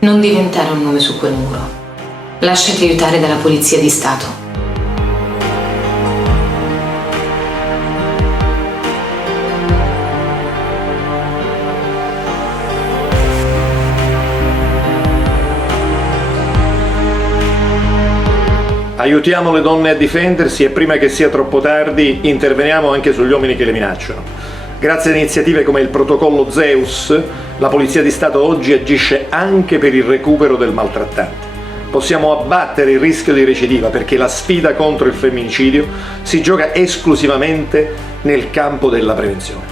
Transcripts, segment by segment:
Non diventare un nome su quel muro. Lasciati aiutare dalla Polizia di Stato. Aiutiamo le donne a difendersi e prima che sia troppo tardi interveniamo anche sugli uomini che le minacciano. Grazie a iniziative come il protocollo Zeus, la Polizia di Stato oggi agisce anche per il recupero del maltrattante. Possiamo abbattere il rischio di recidiva perché la sfida contro il femminicidio si gioca esclusivamente nel campo della prevenzione.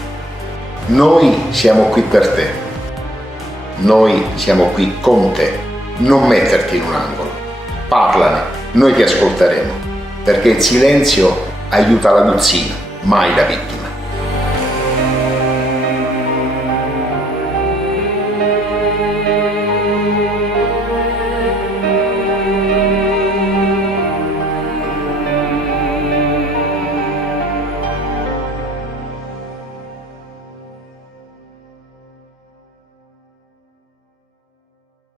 Noi siamo qui per te. Noi siamo qui con te. Non metterti in un angolo. Parlane. Noi ti ascolteremo, perché il silenzio aiuta l'aguzzina, mai la vittima.